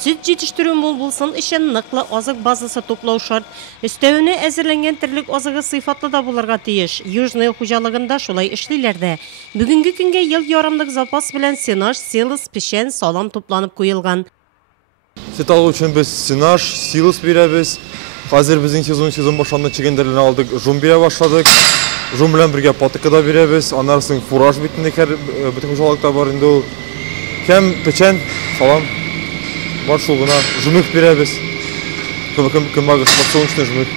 Süt жетіштіру мол болсын ішін нықлы азық базасы топлау шарт. Үстәуіне әзірленген тірлік азығы сыйфатлы да болырға тиеш. Южный хужалығында шулай ішлейлерді. Бүгінгі күнге ел ярамдық запас білән сенаж, силос, пешен, салам топланып қойылған. Süt alу үшін біз сенаж, силос береміз. Қазір біздің сезон башында чегендерін алдық, жум бере башладық. Жум білән бірге патыка да береміз. Анарсың фураж бітінде бүтін хужалықта бар енді ол. Кәм пешен, салам. Бар шулғына жұмық береміз. Кім бағыш, солнечный жұмық.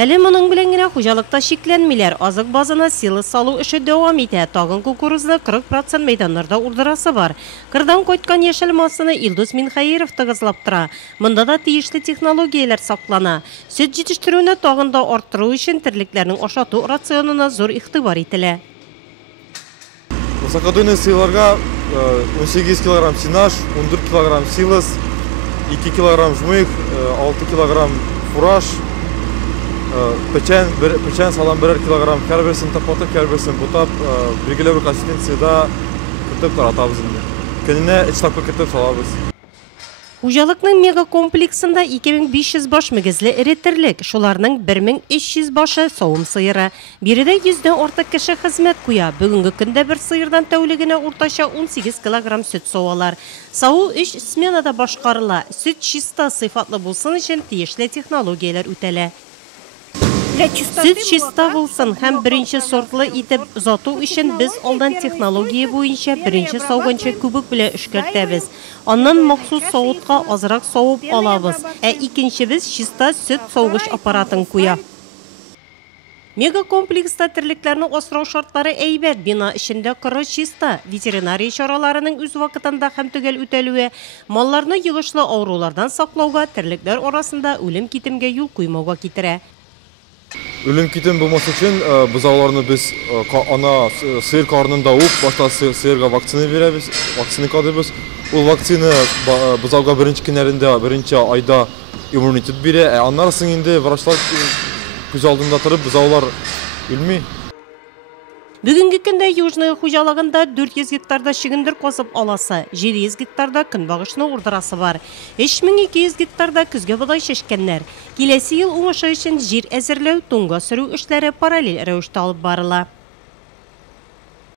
Әлі мұның білінгіне хужалықта шекленмелер. Азық базына силос салу үші дәуам ете. Тағын кукурузны 40% мейданларда урдырасы бар. Қырдан қойтқан ешіл масыны Илдус Минхаиров тығызлап тұра. Мұнда да тиішті технологиялар сақлана. Süt жетіштіруіне тағында арттыру үшін тірліктерінің ашату рационына зор иқтибар етілі. Высокодойный сыйларға 18 кг сенаж, 14 кг силос, 2 кг жұмық, 6 кг фураж, печен салам 1 кг кәрберсін тапатып, кәрберсін бұтап, біргелі бір консистенцияда күтіп таратабыз. Күніне 3 тапқа күтіп салабыз. Хужалықның мегакомплексында 2500 баш мігізлі әреттірлік, шуларның 1300 башы сауым сыйыры. Береді 100-ден ортық кіші қызмет қуя. Бүгінгі күнде бір сыйырдан тәулігіне орташа 18 кг сүт сауалар. Сау 3 сменада башқарыла. Сүт чиста сыйфатлы болсын үшін тиешлі технологиялар өтелі. Süt чиста болсын, һәм бірінші сортлы итеп ұзату үшін біз алдан технология бойынша бірінші сауғанша күбік біле үшкертәбіз. Аннан мақсус сауытқа азырақ сауып алабыз. Икенші біз чиста süt сауғыш аппаратын қоя. Мегакомплекста тірліктерінің осырау шартлары әйбәт, бина ішінде қыры чиста, ветеринария шараларының үз вақытында һәм түгел үтәлуі, малларны йығышлы аурулардан сақлауға, тірліктер арасында өлім кетімге юл қоймауға кетірі. Өлім кетім болмас үшін бұзауларны біз ана сыйыр қарнында ұп, башта сыйырға вакцина береміз, вакцина қадырбыз. Ол вакцина бұзауға бірінші күнерінде, бірінші айда иммунитет бере. Анарсың енді врачлар көз алдында тұрып, бұзаулар өлмей. Бүгінгі күнде Южный хужалығында 400 гектарда шигіндір қосып аласы, 700 гектарда күн бағышны урдырасы бар. 3200 гектарда күзге бұдай шешкенлер. Келесі ел оңашы үшін жер әзірлеу, тоңға сүру үшлері параллель рәуішті алып барыла.